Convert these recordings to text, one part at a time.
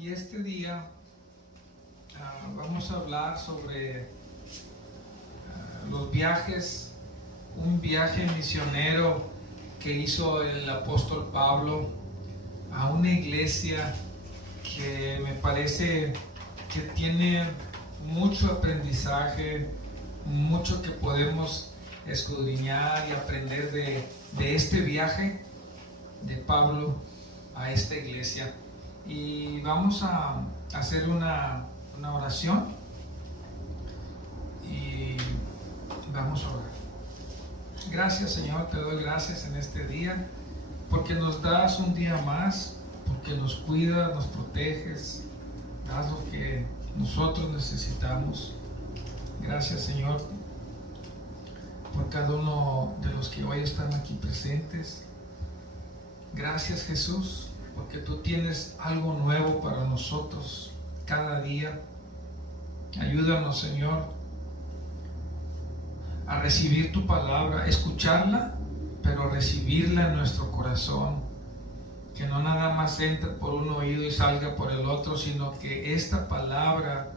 Y este día vamos a hablar sobre los viajes, un viaje misionero que hizo el apóstol Pablo a una iglesia que me parece que tiene mucho aprendizaje, mucho que podemos escudriñar y aprender de este viaje de Pablo a esta iglesia. Y vamos a hacer una oración y vamos a orar. Gracias, Señor, te doy gracias en este día porque nos das un día más, porque nos cuidas, nos proteges, das lo que nosotros necesitamos. Gracias, Señor, por cada uno de los que hoy están aquí presentes. Gracias, Jesús, porque tú tienes algo nuevo para nosotros cada día. Ayúdanos, Señor, a recibir tu palabra, escucharla, pero recibirla en nuestro corazón. Que no nada más entre por un oído y salga por el otro, sino que esta palabra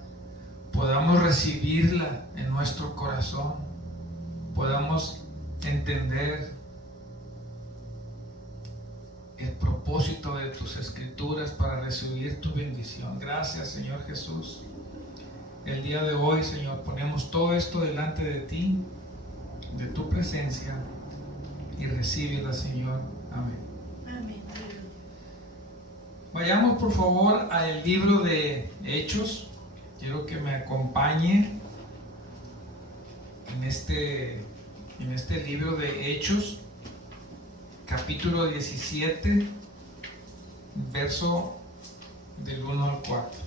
podamos recibirla en nuestro corazón, podamos entender el propósito de tus escrituras para recibir tu bendición. Gracias, Señor Jesús. El día de hoy, Señor, ponemos todo esto delante de ti, de tu presencia, y recíbela, Señor. Amén. Amén. Vayamos por favor al libro de Hechos. Quiero que me acompañe en este libro de Hechos, capítulo 17, verso del 1 al 4.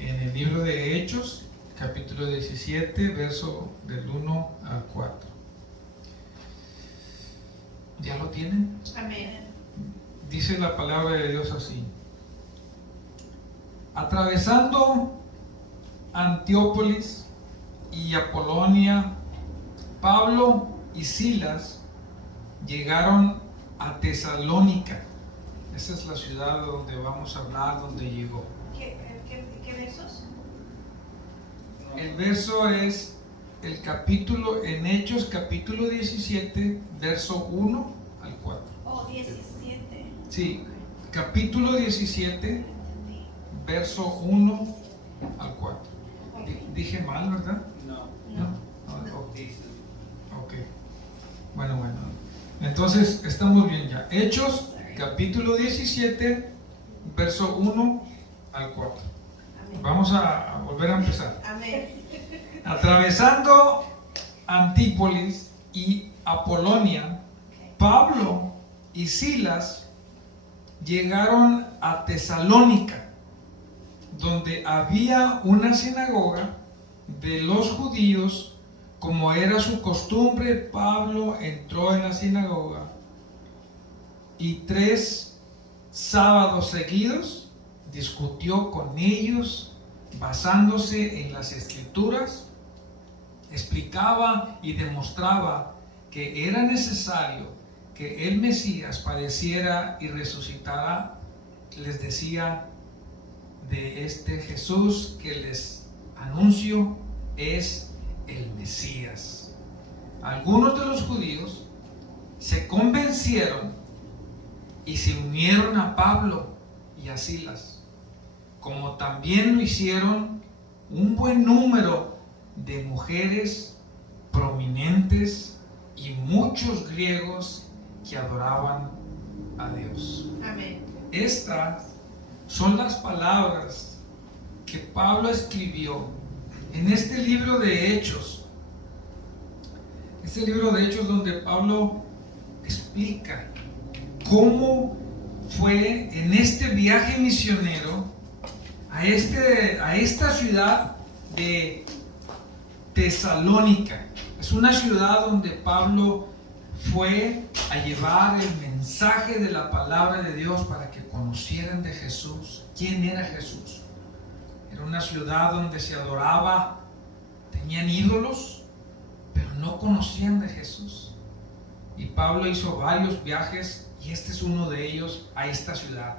En el libro de Hechos, capítulo 17, verso del 1 al 4. ¿Ya lo tienen? Amén. Dice la palabra de Dios así: atravesando Antiópolis y Apolonia, Pablo y Silas llegaron a Tesalónica. Esa es la ciudad donde vamos a hablar, donde llegó. ¿Qué versos? El verso es el capítulo, en Hechos capítulo 17, verso 1 al 4. Oh, 17. Sí, capítulo 17, verso 1 al 4. Dije mal, ¿verdad? No. Ok. Bueno. Entonces, estamos bien ya. Hechos, capítulo 17, verso 1 al 4. Amén. Vamos a volver a empezar. Amén. Atravesando Antípolis y Apolonia, Pablo y Silas llegaron a Tesalónica, donde había una sinagoga de los judíos. Como era su costumbre, Pablo entró en la sinagoga y 3 sábados seguidos discutió con ellos, basándose en las escrituras, explicaba y demostraba que era necesario que el Mesías padeciera y resucitara. Les decía de este Jesús que les anuncio es el Mesías. Algunos de los judíos se convencieron y se unieron a Pablo y a Silas, como también lo hicieron un buen número de mujeres prominentes y muchos griegos que adoraban a Dios. Amén. Estas son las palabras que Pablo escribió en este libro de Hechos. Este libro de Hechos donde Pablo explica cómo fue en este viaje misionero a esta ciudad de Tesalónica. Es una ciudad donde Pablo fue a llevar el mensaje de la palabra de Dios para que conocieran de Jesús. ¿Quién era Jesús? Era una ciudad donde se adoraba, tenían ídolos, pero no conocían de Jesús. y Pablo hizo varios viajes y este es uno de ellos a esta ciudad.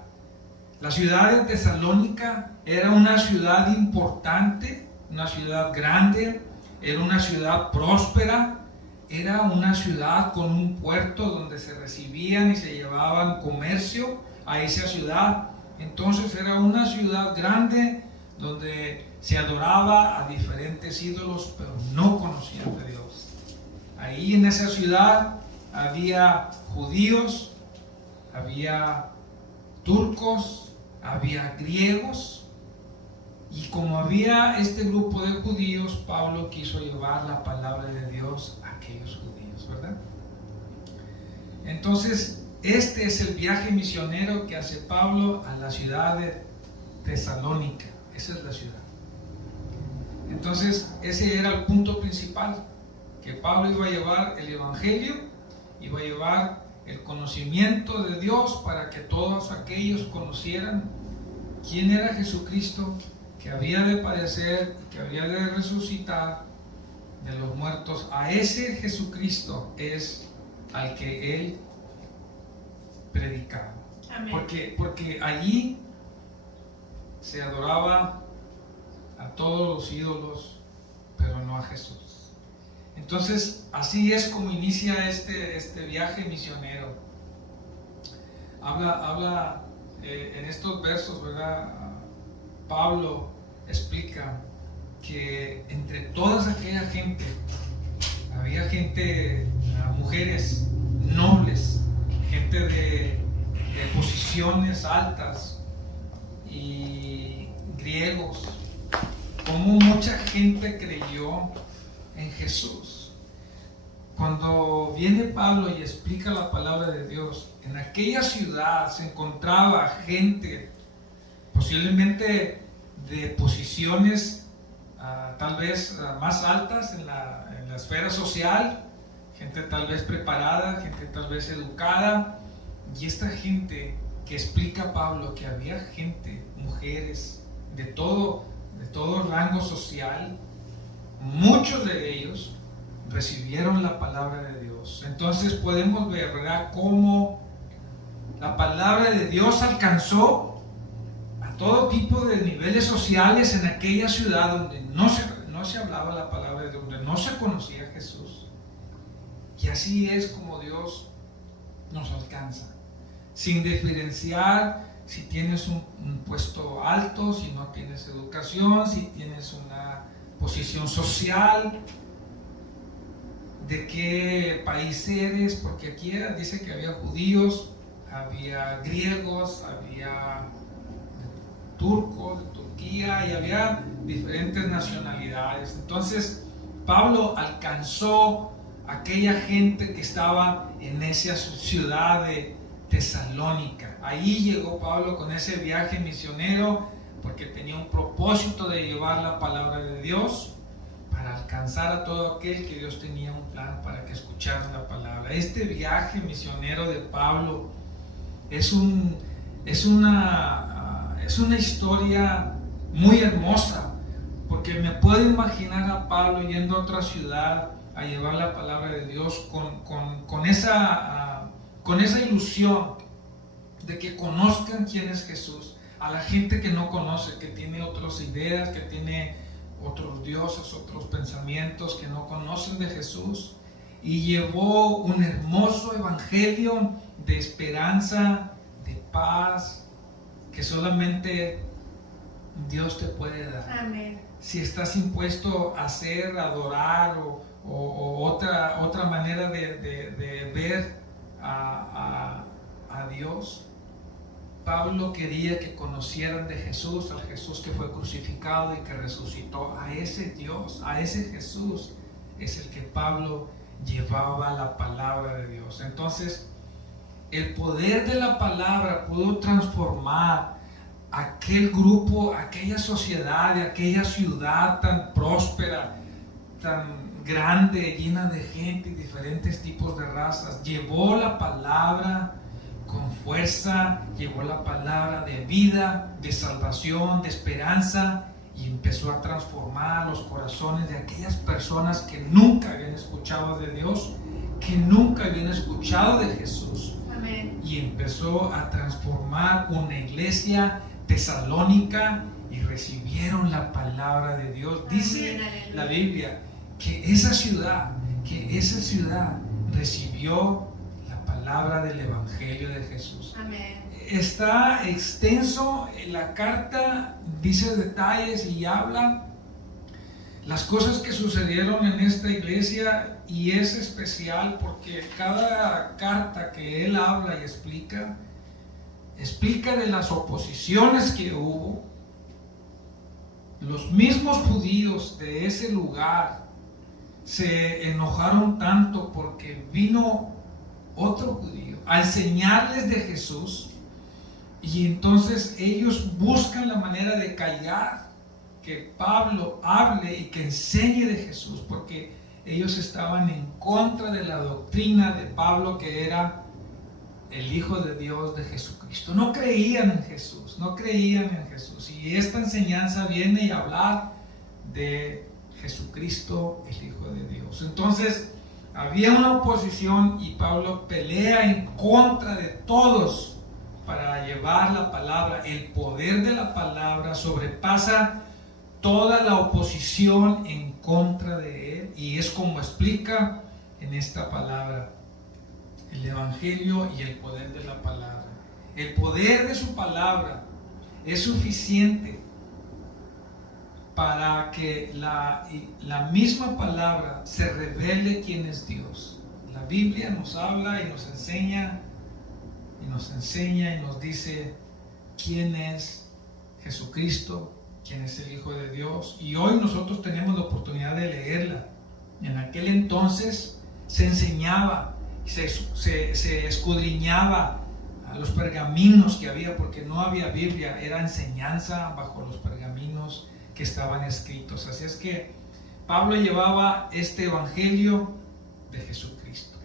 La ciudad de Tesalónica era una ciudad importante, una ciudad grande, era una ciudad próspera, era una ciudad con un puerto donde se recibían y se llevaban comercio a esa ciudad. Entonces era una ciudad grande donde se adoraba a diferentes ídolos, pero no conocían de Dios. Ahí en esa ciudad había judíos, había turcos, había griegos, y como había este grupo de judíos, Pablo quiso llevar la palabra de Dios a aquellos judíos, ¿verdad? Entonces, este es el viaje misionero que hace Pablo a la ciudad de Tesalónica. Esa es la ciudad. Entonces, ese era el punto principal, que Pablo iba a llevar el evangelio, iba a llevar el conocimiento de Dios para que todos aquellos conocieran quién era Jesucristo, que había de padecer y que había de resucitar de los muertos. A ese Jesucristo es al que él predicaba. Amén. Porque allí se adoraba a todos los ídolos, pero no a Jesús. Entonces, así es como inicia este viaje misionero. Habla en estos versos, ¿verdad? Pablo explica que entre toda aquella gente, había gente, mujeres nobles, gente de posiciones altas y griegos, como mucha gente creyó en Jesús. Cuando viene Pablo y explica la palabra de Dios, en aquella ciudad se encontraba gente posiblemente de posiciones tal vez más altas en la esfera social, gente tal vez preparada, gente tal vez educada, y esta gente que explica Pablo que había gente, mujeres de todo rango social, muchos de ellos recibieron la palabra de Dios. Entonces podemos ver, ¿verdad?, cómo la palabra de Dios alcanzó a todo tipo de niveles sociales en aquella ciudad donde no se hablaba la palabra de Dios, donde no se conocía a Jesús. Y así es como Dios nos alcanza, sin diferenciar si tienes un puesto alto, si no tienes educación, si tienes una posición social, de qué país eres, porque aquí dice que había judíos, había griegos, había turcos de Turquía y había diferentes nacionalidades. Entonces Pablo alcanzó a aquella gente que estaba en esa ciudad de Tesalónica. Ahí llegó Pablo con ese viaje misionero porque tenía un propósito de llevar la palabra de Dios para alcanzar a todo aquel que Dios tenía un plan para que escucharan la palabra. Este viaje misionero de Pablo es una historia muy hermosa, porque me puedo imaginar a Pablo yendo a otra ciudad a llevar la palabra de Dios con esa ilusión de que conozcan quién es Jesús, a la gente que no conoce, que tiene otras ideas, que tiene otros dioses, otros pensamientos, que no conocen de Jesús, y llevó un hermoso evangelio de esperanza, de paz, que solamente Dios te puede dar. Amén. Si estás impuesto a hacer, adorar o otra manera de ver a Dios. Pablo quería que conocieran de Jesús, al Jesús que fue crucificado y que resucitó. A ese Dios, a ese Jesús es el que Pablo llevaba la palabra de Dios. Entonces, el poder de la palabra pudo transformar aquel grupo, aquella sociedad, aquella ciudad tan próspera, tan grande, llena de gente y diferentes tipos de razas. Llevó la palabra con fuerza, llevó la palabra de vida, de salvación, de esperanza, y empezó a transformar los corazones de aquellas personas que nunca habían escuchado chavos de Dios que nunca habían escuchado de Jesús. Amén. Y empezó a transformar una iglesia tesalónica y recibieron la palabra de Dios. Dice Amén, aleluya. la Biblia que esa ciudad recibió la palabra del Evangelio de Jesús. Amén. Está extenso, la carta dice detalles y habla las cosas que sucedieron en esta iglesia, y es especial porque cada carta que él habla y explica de las oposiciones que hubo. Los mismos judíos de ese lugar se enojaron tanto porque vino otro judío a enseñarles de Jesús, y entonces ellos buscan la manera de callar que Pablo hable y que enseñe de Jesús, porque ellos estaban en contra de la doctrina de Pablo, que era el Hijo de Dios, de Jesucristo. No creían en Jesús, y esta enseñanza viene a hablar de Jesucristo, el Hijo de Dios. Entonces había una oposición y Pablo pelea en contra de todos para llevar la palabra. El poder de la palabra sobrepasa toda la oposición en contra de él, y es como explica en esta palabra el Evangelio y el poder de la palabra. El poder de su palabra es suficiente para que la misma palabra se revele quién es Dios. La Biblia nos habla y nos enseña y nos dice quién es Jesucristo, quién es el Hijo de Dios, y hoy nosotros tenemos la oportunidad de leerla. En aquel entonces se enseñaba, se escudriñaba a los pergaminos que había, porque no había Biblia, era enseñanza bajo los pergaminos que estaban escritos. Así es que Pablo llevaba este evangelio de Jesucristo.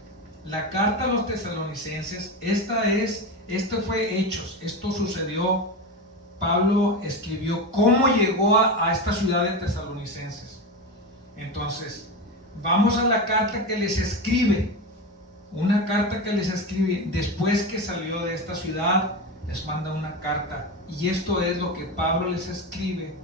La carta a los tesalonicenses, esto fue Hechos, esto sucedió. Pablo escribió cómo llegó a esta ciudad de Tesalonicenses. Entonces, vamos a la carta que les escribe. Una carta que les escribe después que salió de esta ciudad, les manda una carta. Y esto es lo que Pablo les escribe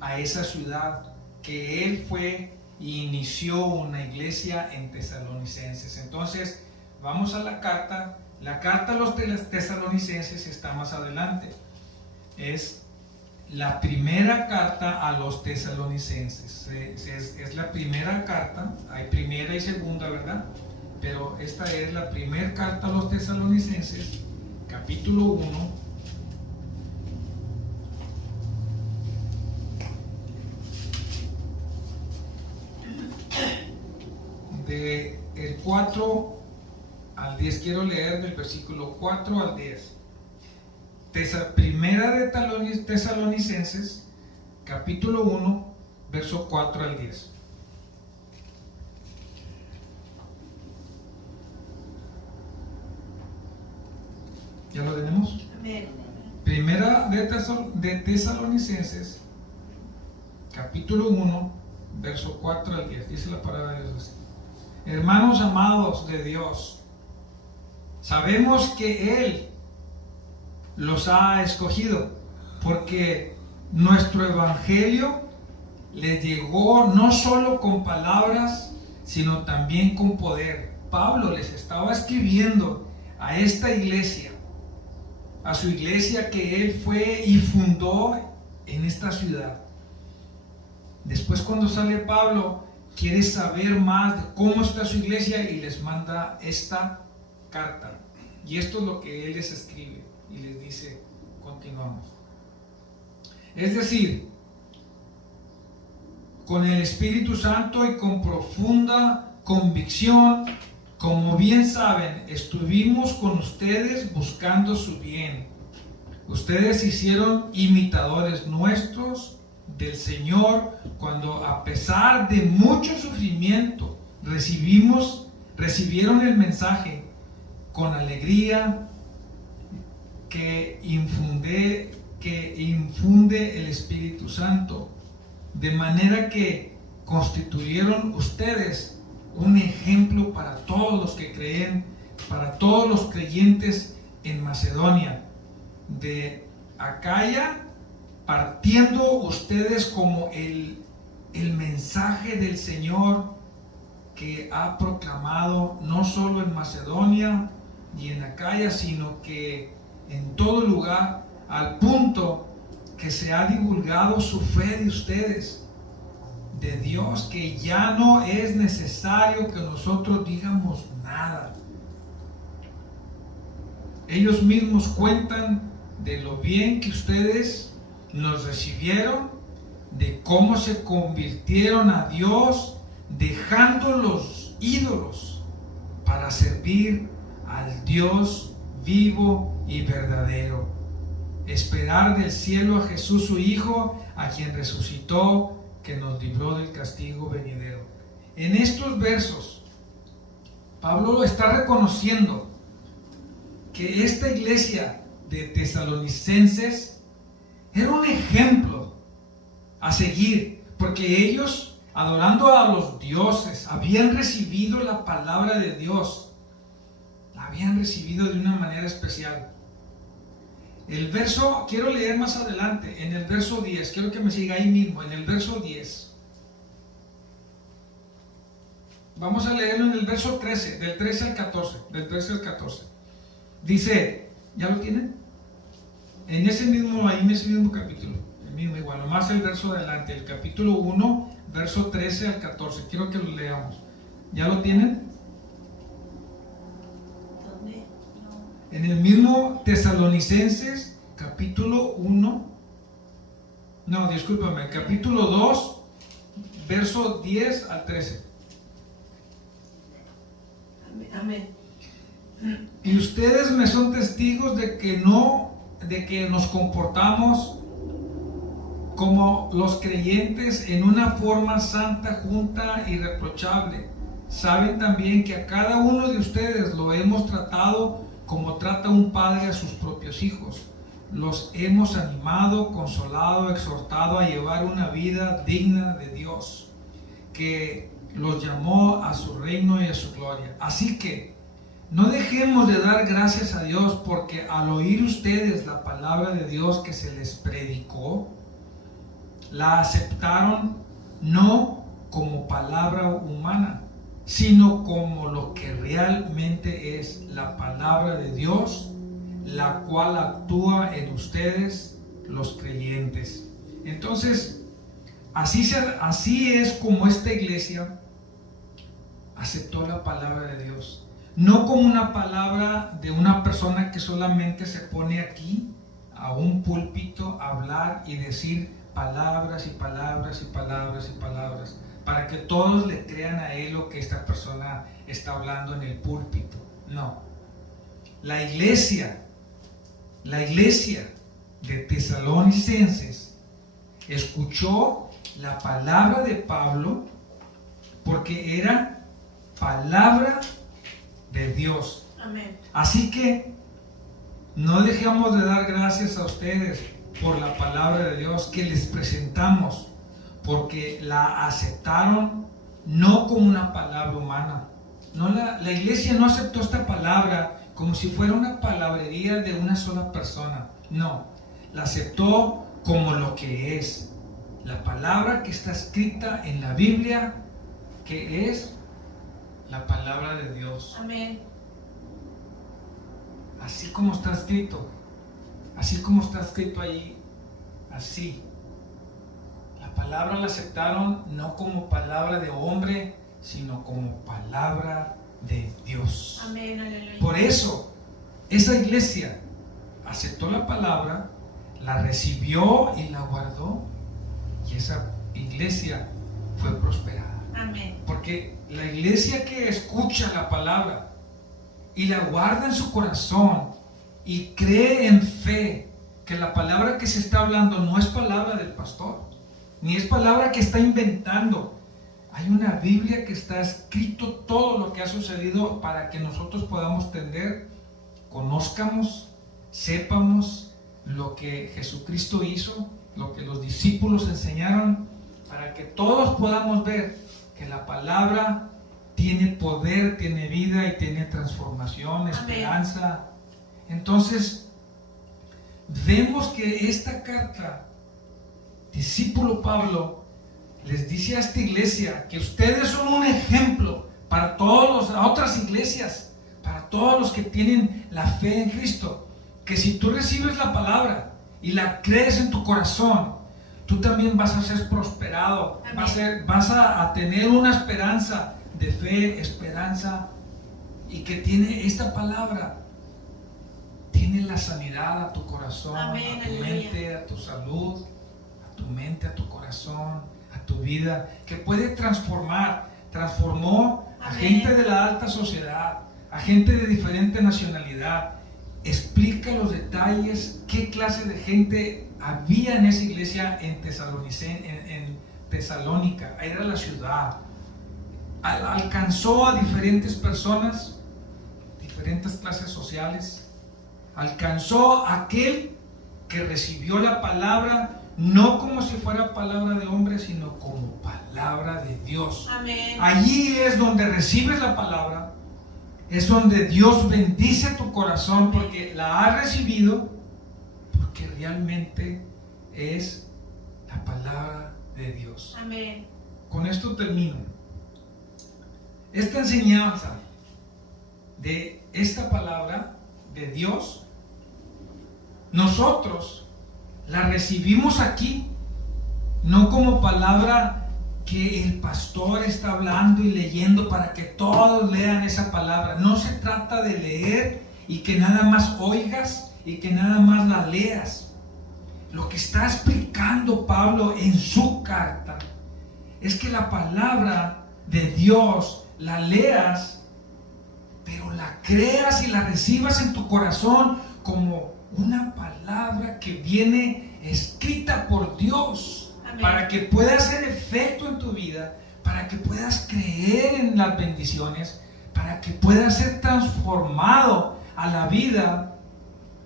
a esa ciudad, que él fue y inició una iglesia en Tesalonicenses. Entonces, vamos a la carta. La carta a los tesalonicenses está más adelante. Es la primera carta a los tesalonicenses. Es la primera carta. Hay primera y segunda, ¿verdad? Pero esta es la primera carta a los tesalonicenses, capítulo 1. De el 4 al 10. Quiero leer del versículo 4 al 10. Primera de Tesalonicenses, capítulo 1, verso 4 al 10. ¿Ya lo tenemos? Amén. Primera de Tesalonicenses, capítulo 1, verso 4 al 10. Dice la palabra de Dios así: Hermanos amados de Dios, sabemos que Él los ha escogido, porque nuestro evangelio les llegó no solo con palabras, sino también con poder. Pablo les estaba escribiendo a esta iglesia, a su iglesia que él fue y fundó en esta ciudad. Después, cuando sale Pablo, quiere saber más de cómo está su iglesia y les manda esta carta. Y esto es lo que él les escribe y les dice: continuamos. Es decir, con el Espíritu Santo y con profunda convicción, como bien saben, estuvimos con ustedes buscando su bien. Ustedes se hicieron imitadores nuestros del Señor cuando, a pesar de mucho sufrimiento, recibieron el mensaje con alegría que infunde el Espíritu Santo, de manera que constituyeron ustedes un ejemplo para todos los que creen, para todos los creyentes en Macedonia. De Acaya, partiendo ustedes como el mensaje del Señor que ha proclamado no solo en Macedonia y en Acaya, sino que en todo lugar, al punto que se ha divulgado su fe de ustedes, de Dios, que ya no es necesario que nosotros digamos nada. Ellos mismos cuentan de lo bien que ustedes nos recibieron, de cómo se convirtieron a Dios, dejando los ídolos para servir al Dios vivo y verdadero. Esperar del cielo a Jesús su Hijo, a quien resucitó, que nos libró del castigo venidero. En estos versos, Pablo lo está reconociendo que esta iglesia de tesalonicenses era un ejemplo a seguir, porque ellos, adorando a los dioses, habían recibido la palabra de Dios, la habían recibido de una manera especial. El verso, quiero leer más adelante, en el verso 10, quiero que me siga ahí mismo, en el verso 10. Vamos a leerlo en el verso 13, del 13 al 14, del 13 al 14. Dice, ¿ya lo tienen? En ese mismo, ahí en ese mismo capítulo, el mismo igual, nomás el verso adelante, el capítulo 1, verso 13 al 14, quiero que lo leamos. ¿Ya lo tienen? En el mismo Tesalonicenses, capítulo 1, no, discúlpame, capítulo 2, verso 10 al 13. Amén. Y ustedes me son testigos de que nos comportamos como los creyentes en una forma santa, junta y irreprochable. Saben también que a cada uno de ustedes lo hemos tratado como trata un padre a sus propios hijos. Los hemos animado, consolado, exhortado a llevar una vida digna de Dios, que los llamó a su reino y a su gloria. Así que no dejemos de dar gracias a Dios, porque al oír ustedes la palabra de Dios que se les predicó, la aceptaron no como palabra humana, sino como lo que realmente es la palabra de Dios, la cual actúa en ustedes, los creyentes. Entonces, así es como esta iglesia aceptó la palabra de Dios, no como una palabra de una persona que solamente se pone aquí a un púlpito a hablar y decir palabras y palabras y palabras y palabras, para que todos le crean a él lo que esta persona está hablando en el púlpito. No. La iglesia de Tesalonicenses escuchó la palabra de Pablo porque era palabra de Dios. Amén. Así que no dejemos de dar gracias a ustedes por la palabra de Dios que les presentamos, porque la aceptaron no como una palabra humana. No, la iglesia no aceptó esta palabra como si fuera una palabrería de una sola persona. No, la aceptó como lo que es. La palabra que está escrita en la Biblia, que es la palabra de Dios. Amén. Así como está escrito. Así como está escrito ahí. Así. La palabra la aceptaron no como palabra de hombre, sino como palabra de Dios. Amén, aleluya. Por eso, esa iglesia aceptó la palabra, la recibió y la guardó, y esa iglesia fue prosperada. Amén. Porque la iglesia que escucha la palabra y la guarda en su corazón y cree en fe que la palabra que se está hablando no es palabra del pastor, ni es palabra que está inventando. Hay una Biblia que está escrito todo lo que ha sucedido para que nosotros podamos entender, conozcamos, sepamos lo que Jesucristo hizo, lo que los discípulos enseñaron, para que todos podamos ver que la palabra tiene poder, tiene vida y tiene transformación, esperanza. Entonces, vemos que esta carta, discípulo Pablo les dice a esta iglesia que ustedes son un ejemplo para todas las otras iglesias, para todos los que tienen la fe en Cristo, que si tú recibes la palabra y la crees en tu corazón, tú también vas a ser prosperado, vas a tener una esperanza de fe, esperanza, y que tiene esta palabra, tiene la sanidad a tu corazón, Amén, a tu mente, a tu salud, a tu mente, a tu corazón, a tu vida, que puede transformó a gente de la alta sociedad, a gente de diferente nacionalidad. Explica los detalles, qué clase de gente había en esa iglesia en Tesalónica, era la ciudad. Alcanzó a diferentes personas, diferentes clases sociales. Alcanzó a aquel que recibió la palabra no como si fuera palabra de hombre, sino como palabra de Dios. Amén. Allí es donde recibes la palabra, es donde Dios bendice tu corazón porque la has recibido, porque realmente es la palabra de Dios. Amén. Con esto termino. Esta enseñanza de esta palabra de Dios, nosotros la recibimos aquí, no como palabra que el pastor está hablando y leyendo para que todos lean esa palabra. No se trata de leer y que nada más oigas y que nada más la leas. Lo que está explicando Pablo en su carta es que la palabra de Dios la leas, pero la creas y la recibas en tu corazón como una palabra que viene escrita por Dios. Amén. Para que pueda hacer efecto en tu vida, para que puedas creer en las bendiciones, para que puedas ser transformado a la vida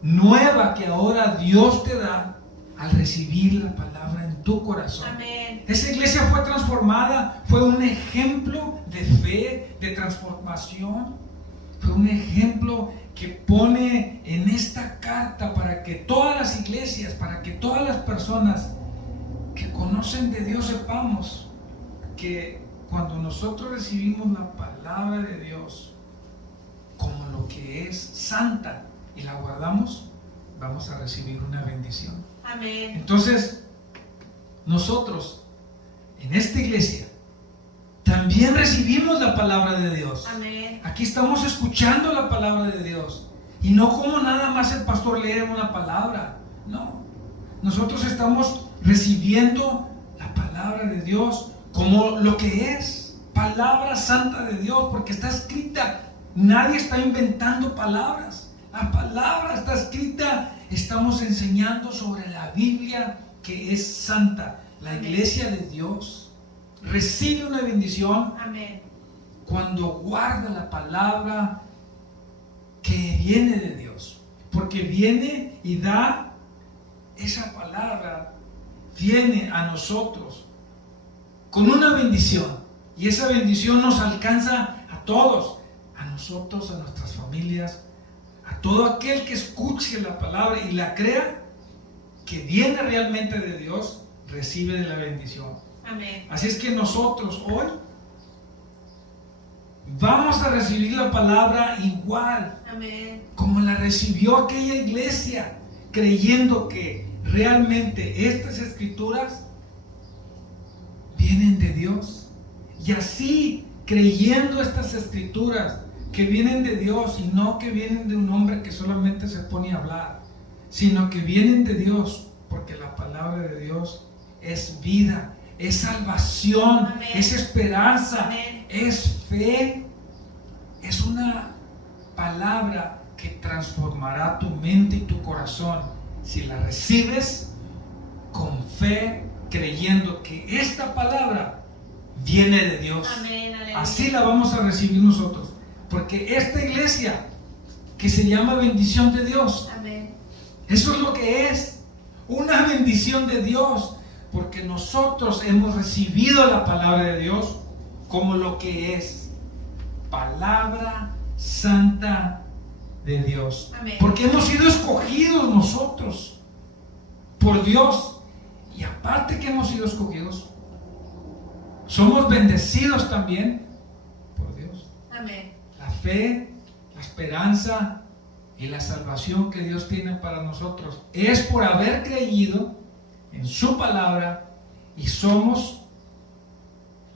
nueva que ahora Dios te da al recibir la palabra en tu corazón. Amén. Esa iglesia fue transformada, fue un ejemplo de fe, de transformación, fue un ejemplo que pone en esta carta para que todas las iglesias, para que todas las personas que conocen de Dios sepamos que cuando nosotros recibimos la palabra de Dios como lo que es santa y la guardamos, vamos a recibir una bendición. Amén. Entonces, nosotros en esta iglesia también recibimos la palabra de Dios. Amén. Aquí estamos escuchando la palabra de Dios. Y no como nada más el pastor lee una palabra. No. Nosotros estamos recibiendo la palabra de Dios como lo que es. Palabra santa de Dios, porque está escrita. Nadie está inventando palabras. La palabra está escrita. Estamos enseñando sobre la Biblia que es santa. La iglesia de Dios recibe una bendición. Amén. Cuando guarda la palabra que viene de Dios, porque viene y da esa palabra, viene a nosotros con una bendición, y esa bendición nos alcanza a todos, a nosotros, a nuestras familias, a todo aquel que escuche la palabra y la crea, que viene realmente de Dios, recibe de la bendición. Amén. Así es que nosotros hoy vamos a recibir la palabra igual. Amén. Como la recibió aquella iglesia, creyendo que realmente estas escrituras vienen de Dios. Y así, creyendo estas escrituras que vienen de Dios y no que vienen de un hombre que solamente se pone a hablar, sino que vienen de Dios, porque la palabra de Dios es vida, es salvación, Amén. Es esperanza, Amén. Es fe, es una palabra que transformará tu mente y tu corazón si la recibes con fe, creyendo que esta palabra viene de Dios. Amén. Así la vamos a recibir nosotros, porque esta iglesia que se llama bendición de Dios, Amén. eso es lo que es, una bendición de Dios, porque nosotros hemos recibido la palabra de Dios como lo que es. palabra santa de Dios. Amén. Porque hemos sido escogidos nosotros por Dios. Y aparte que hemos sido escogidos, somos bendecidos también por Dios. Amén. La fe, la esperanza y la salvación que Dios tiene para nosotros es por haber creído en su palabra, y somos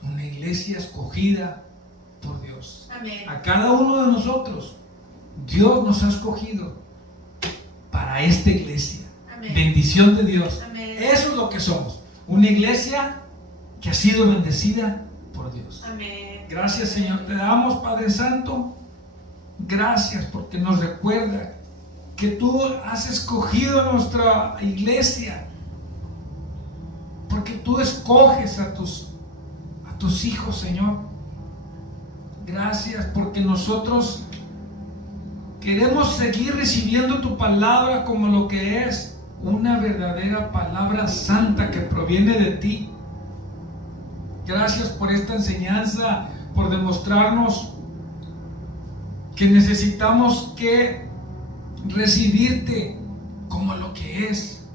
una iglesia escogida por Dios. Amén. A cada uno de nosotros Dios nos ha escogido para esta iglesia. Amén. Bendición de Dios. Amén. Eso es lo que somos, una iglesia que ha sido bendecida por Dios. Amén. Gracias, Señor, te damos, Padre Santo. Gracias porque nos recuerda que tú has escogido nuestra iglesia, porque tú escoges a tus hijos, Señor. Gracias porque nosotros queremos seguir recibiendo tu palabra como lo que es, una verdadera palabra santa que proviene de ti. Gracias por esta enseñanza, por demostrarnos que necesitamos que recibirte como lo que es,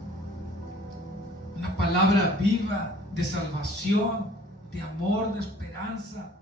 una palabra viva de salvación, de amor, de esperanza,